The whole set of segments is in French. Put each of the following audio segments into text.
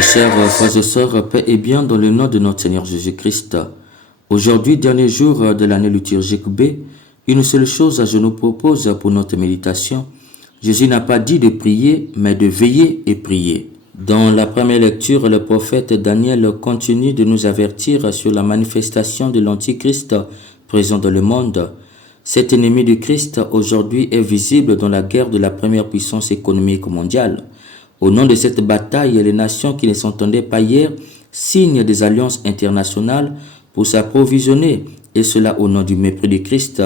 Mes chers frères et sœurs, paix et bien dans le nom de notre Seigneur Jésus-Christ. Aujourd'hui, dernier jour de l'année liturgique B, une seule chose je nous propose pour notre méditation. Jésus n'a pas dit de prier, mais de veiller et prier. Dans la première lecture, le prophète Daniel continue de nous avertir sur la manifestation de l'Antichrist présent dans le monde. Cet ennemi du Christ aujourd'hui est visible dans la guerre de la première puissance économique mondiale. Au nom de cette bataille, les nations qui ne s'entendaient pas hier signent des alliances internationales pour s'approvisionner, et cela au nom du mépris du Christ,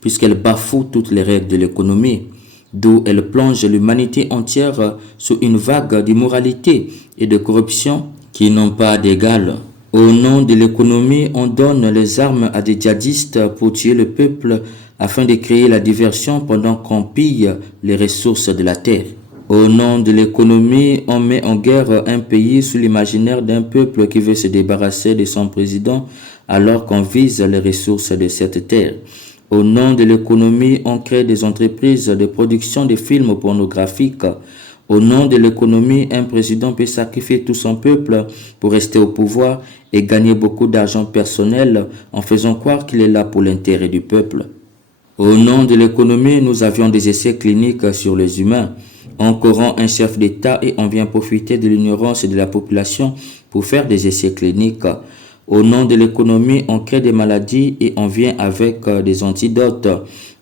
puisqu'elles bafouent toutes les règles de l'économie, d'où elles plongent l'humanité entière sous une vague d'immoralité et de corruption qui n'ont pas d'égal. Au nom de l'économie, on donne les armes à des djihadistes pour tuer le peuple afin de créer la diversion pendant qu'on pille les ressources de la terre. Au nom de l'économie, on met en guerre un pays sous l'imaginaire d'un peuple qui veut se débarrasser de son président alors qu'on vise les ressources de cette terre. Au nom de l'économie, on crée des entreprises de production de films pornographiques. Au nom de l'économie, un président peut sacrifier tout son peuple pour rester au pouvoir et gagner beaucoup d'argent personnel en faisant croire qu'il est là pour l'intérêt du peuple. Au nom de l'économie, nous avions des essais cliniques sur les humains. On corrompt un chef d'État et on vient profiter de l'ignorance de la population pour faire des essais cliniques. Au nom de l'économie, on crée des maladies et on vient avec des antidotes.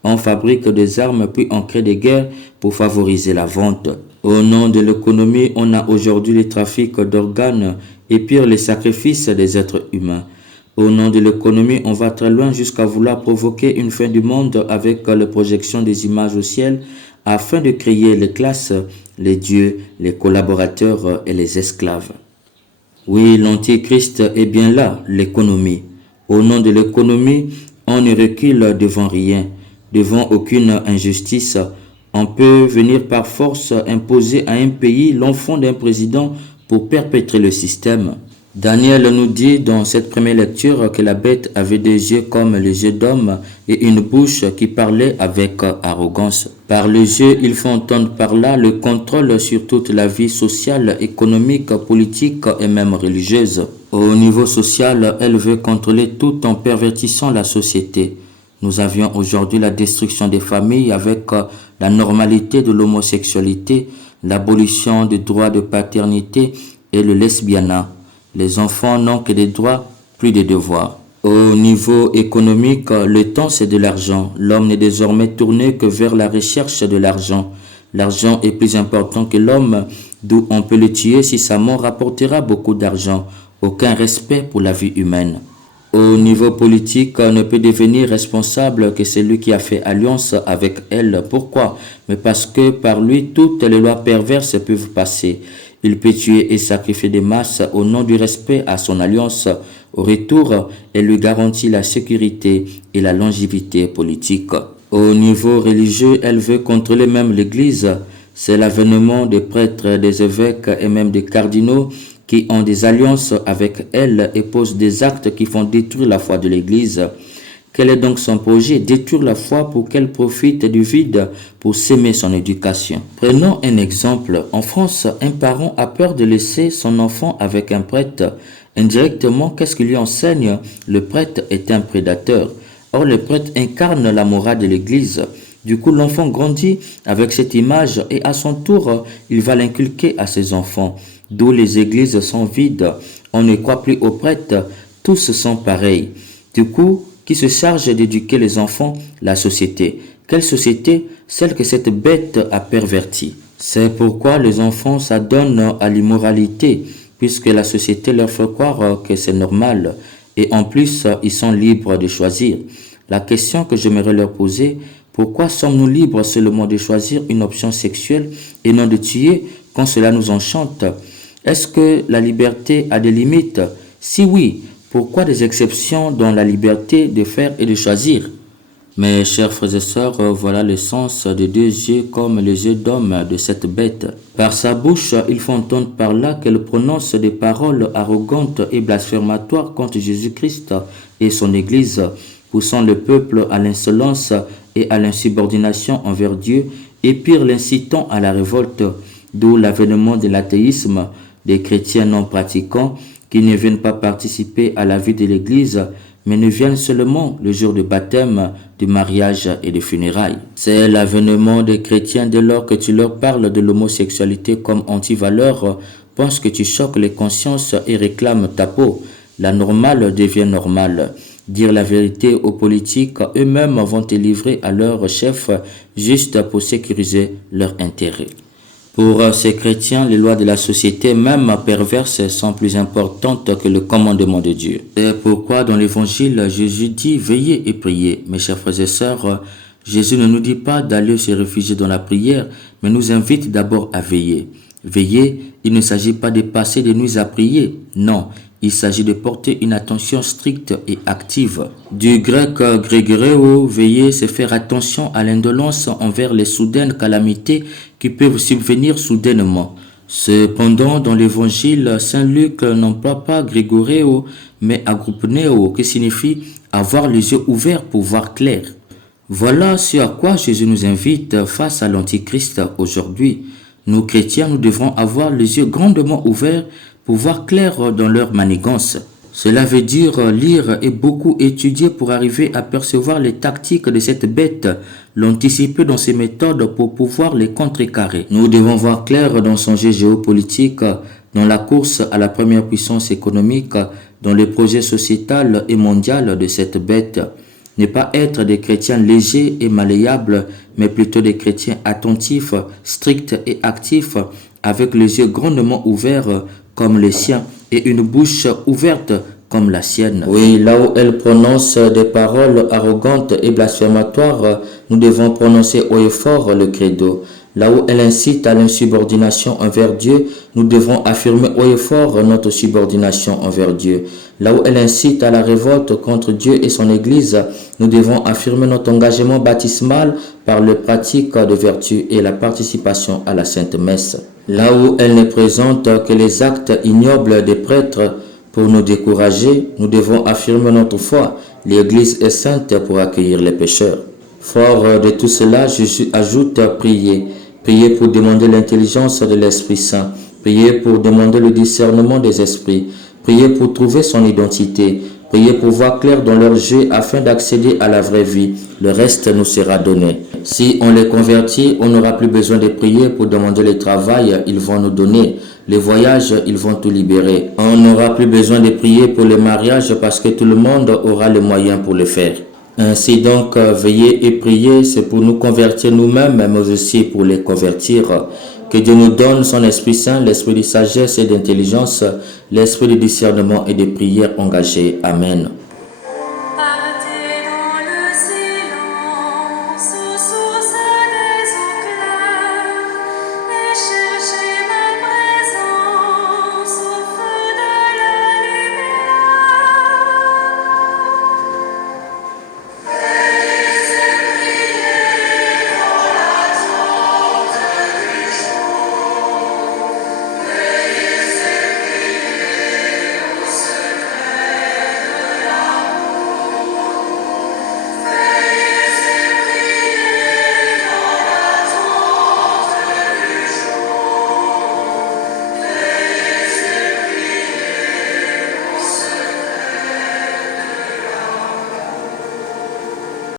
On fabrique des armes puis on crée des guerres pour favoriser la vente. Au nom de l'économie, on a aujourd'hui le trafic d'organes et pire les sacrifices des êtres humains. Au nom de l'économie, on va très loin jusqu'à vouloir provoquer une fin du monde avec la projection des images au ciel afin de créer les classes, les dieux, les collaborateurs et les esclaves. Oui, l'Antichrist est bien là, l'économie. Au nom de l'économie, on ne recule devant rien, devant aucune injustice. On peut venir par force imposer à un pays l'enfant d'un président pour perpétrer le système. Daniel nous dit dans cette première lecture que la bête avait des yeux comme les yeux d'homme et une bouche qui parlait avec arrogance. Par les yeux, il faut entendre par là le contrôle sur toute la vie sociale, économique, politique et même religieuse. Au niveau social, elle veut contrôler tout en pervertissant la société. Nous avions aujourd'hui la destruction des familles avec la normalité de l'homosexualité, l'abolition des droits de paternité et le lesbianat. Les enfants n'ont que des droits, plus des devoirs. Au niveau économique, le temps c'est de l'argent. L'homme n'est désormais tourné que vers la recherche de l'argent. L'argent est plus important que l'homme, d'où on peut le tuer si sa mort rapportera beaucoup d'argent. Aucun respect pour la vie humaine. Au niveau politique, ne peut devenir responsable que celui qui a fait alliance avec elle. Pourquoi? Mais parce que par lui, toutes les lois perverses peuvent passer. Il peut tuer et sacrifier des masses au nom du respect à son alliance. Au retour, elle lui garantit la sécurité et la longévité politique. Au niveau religieux, elle veut contrôler même l'Église. C'est l'avènement des prêtres, des évêques et même des cardinaux qui ont des alliances avec elle et posent des actes qui font détruire la foi de l'Église. Quel est donc son projet? Détruire la foi pour qu'elle profite du vide pour s'aimer son éducation. Prenons un exemple. En France, un parent a peur de laisser son enfant avec un prêtre. Indirectement, qu'est-ce qu'il lui enseigne? Le prêtre est un prédateur. Or, le prêtre incarne la morale de l'Église. Du coup, l'enfant grandit avec cette image et à son tour, il va l'inculquer à ses enfants. D'où les églises sont vides. On ne croit plus aux prêtres. Tous sont pareils. Du coup, qui se charge d'éduquer les enfants? La société. Quelle société? Celle que cette bête a pervertie. C'est pourquoi les enfants s'adonnent à l'immoralité, puisque la société leur fait croire que c'est normal. Et en plus, ils sont libres de choisir. La question que j'aimerais leur poser, pourquoi sommes-nous libres seulement de choisir une option sexuelle et non de tuer quand cela nous enchante? Est-ce que la liberté a des limites? Si oui, pourquoi des exceptions dans la liberté de faire et de choisir? Mes chers frères et sœurs, voilà le sens des deux yeux comme les yeux d'homme de cette bête. Par sa bouche, il faut entendre par là qu'elle prononce des paroles arrogantes et blasphématoires contre Jésus-Christ et son Église, poussant le peuple à l'insolence et à l'insubordination envers Dieu, et pire l'incitant à la révolte, d'où l'avènement de l'athéisme. des chrétiens non pratiquants qui ne viennent pas participer à la vie de l'Église, mais ne viennent seulement le jour du baptême, du mariage et des funérailles. C'est l'avènement des chrétiens dès lors que tu leur parles de l'homosexualité comme antivaleur, pense que tu choques les consciences et réclament ta peau. La normale devient normale. Dire la vérité aux politiques, eux-mêmes vont te livrer à leur chef juste pour sécuriser leur intérêt. Pour ces chrétiens, les lois de la société, même perverses, sont plus importantes que le commandement de Dieu. C'est pourquoi dans l'évangile, Jésus dit « Veillez et priez ». Mes chers frères et sœurs, Jésus ne nous dit pas d'aller se réfugier dans la prière, mais nous invite d'abord à veiller. Veiller, il ne s'agit pas de passer des nuits à prier, non. Il s'agit de porter une attention stricte et active. Du grec grégoreo, veiller, c'est faire attention à l'indolence envers les soudaines calamités qui peuvent subvenir soudainement. Cependant, dans l'évangile, Saint Luc n'emploie pas grégoreo, mais agroupeneo, qui signifie avoir les yeux ouverts pour voir clair. Voilà ce à quoi Jésus nous invite face à l'Antichrist aujourd'hui. Nous chrétiens, nous devrons avoir les yeux grandement ouverts pour voir clair dans leur manigance. Cela veut dire lire et beaucoup étudier pour arriver à percevoir les tactiques de cette bête, l'anticiper dans ses méthodes pour pouvoir les contrecarrer. Nous devons voir clair dans son jeu géopolitique, dans la course à la première puissance économique, dans le projet sociétal et mondial de cette bête. Ne pas être des chrétiens légers et malléables, mais plutôt des chrétiens attentifs, stricts et actifs, avec les yeux grandement ouverts comme les siens et une bouche ouverte comme la sienne. Oui, là où elle prononce des paroles arrogantes et blasphématoires, nous devons prononcer haut et fort le credo. Là où elle incite à l'insubordination envers Dieu, nous devons affirmer haut et fort notre subordination envers Dieu. Là où elle incite à la révolte contre Dieu et son Église, nous devons affirmer notre engagement baptismal par le pratique de vertu et la participation à la Sainte Messe. Là où elle ne présente que les actes ignobles des prêtres pour nous décourager, nous devons affirmer notre foi. L'Église est sainte pour accueillir les pécheurs. Fort de tout cela, Jésus ajoute prier. Priez pour demander l'intelligence de l'Esprit Saint. Priez pour demander le discernement des esprits. Priez pour trouver son identité. Priez pour voir clair dans leur jeu afin d'accéder à la vraie vie. Le reste nous sera donné. Si on les convertit, on n'aura plus besoin de prier pour demander le travail, ils vont nous donner. Les voyages, ils vont tout libérer. On n'aura plus besoin de prier pour le mariage parce que tout le monde aura les moyens pour le faire. Ainsi donc, veiller et prier, c'est pour nous convertir nous-mêmes, mais aussi pour les convertir. Que Dieu nous donne son Esprit Saint, l'esprit de sagesse et d'intelligence, l'esprit de discernement et de prière engagée. Amen.